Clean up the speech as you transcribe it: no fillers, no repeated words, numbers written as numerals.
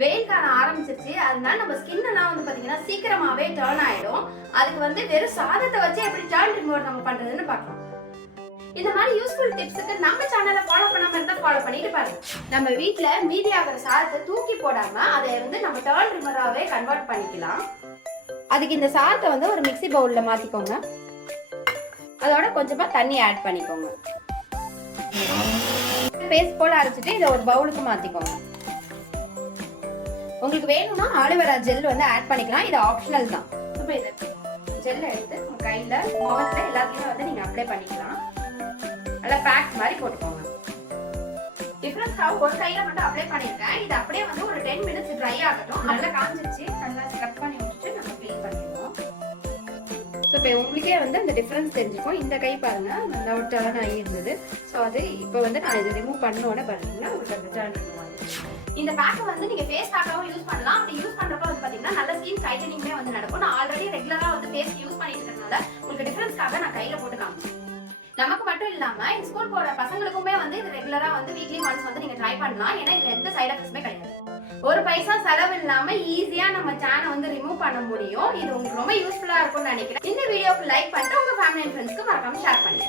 வெயில் காலம் ஆரம்பிச்சிருச்சு. அதனால நம்ம ஸ்கின் எல்லாம் வந்து பாத்தீங்கன்னா சீக்கிரமாவே டர்ன் ஆயிடும். அதுக்கு வந்து வெறும் சாதத்தை வச்சு எப்படி டர்ன் ரிமூவர் நம்ம பண்றதுன்னு பார்க்கலாம். இந்த மாதிரி யூஸ்ஃபுல் டிப்ஸுக்கு நம்ம சேனலை ஃபாலோ பண்ணாம இருந்தா ஃபாலோ பண்ணிட்டு பாருங்க. நம்ம வீட்ல மீதி ஆகிற சாதத்தை தூக்கி போடாம அதை வந்து நம்ம டர்ன் ரிமூவராகவே கன்வெர்ட் பண்ணிக்கலாம். அதுக்கு இந்த சாதத்தை வந்து ஒரு மிக்ஸி பவுல்ல மாத்திக்கோங்க. அதோட கொஞ்சமா தண்ணி ஆட் பண்ணிக்கோங்க. பேஸ்ட் போல அரைச்சிட்டு இதை ஒரு பவுலுக்கு மாத்திக்கோங்க. உங்களுக்கு வேணும்னா ஆலிவேரா ஜெல் வந்து ஆட் பண்ணிக்கலாம். இது ஆப்ஷனல் தான். இப்போ இதை ஜெல்லை எடுத்து உங்க கையில முகத்துல எல்லாத்தையும் வந்து நீங்க அப்ளை பண்ணிக்கலாம். நல்லா பேக் மாதிரி போட்டுக்கோங்க. டிஃபரன்ஸ்க்காக ஒரு கையில மட்டும் அப்ளை பண்ணிருக்கேன். இது அப்படியே வந்து ஒரு 10 மினிட்ஸ் ட்ரை ஆகட்டும். நல்லா காஞ்சிச்சு. நல்லா ஸ்க்ரப் பண்ணி விட்டுட்டு நம்ம க்ளீன் பண்ணிடுவோம். ஸோ இப்போ உங்களுக்கே வந்து அந்த டிஃபரன்ஸ் தெரிஞ்சுக்கும். இந்த கை பாருங்க நல்லா ஒரு டர்ன் ஆகி இருந்தது. ஸோ அது இப்போ வந்து நான் இதை ரிமூவ் பண்ணோன்னே பாருங்கன்னா உங்களுக்கு அந்த டர்ன் ரிமூவ் ஆகிடுச்சு. இந்த பேக்கை வந்து நீங்க ஃபேஸ் பேக்காவும் யூஸ் பண்ணலாம். அப்படி யூஸ் பண்றப்ப வந்து பாத்தீங்கன்னா நல்ல ஸ்கின் டைட்டனிங்கே வந்து நடக்கும். நான் ஆல்ரெடி ரெகுலரா வந்து ஃபேஸ் யூஸ் பண்ணிட்டு இருக்கறனால உங்களுக்கு டிஃபரன்ஸ்க்காக நான் கையில போட்டு காமிச்சேன். நமக்கு மட்டும் இல்லாம ஸ்கூல் போற பசங்களுக்குமே வந்து இது ரெகுலரா வந்து வீக்லி ஒன்ஸ் வந்து நீங்க ட்ரை பண்ணலாம். ஏன்னா இதுல எந்த சைடு எஃபெக்ட்ஸுமே கிடையாது. ஒரு பைசா செலவு இல்லாம ஈஸியா நம்ம சேனை வந்து ரிமூவ் பண்ண முடியும். இது உங்களுக்கு ரொம்ப யூஸ்ஃபுல்லா இருக்கும்னு நினைக்கிறேன். இந்த வீடியோக்கு லைக் பண்ணிட்டு உங்க ஃபேமிலி அண்ட் ஃப்ரெண்ட்ஸ்க்கு மறக்காம ஷேர் பண்ணுங்க.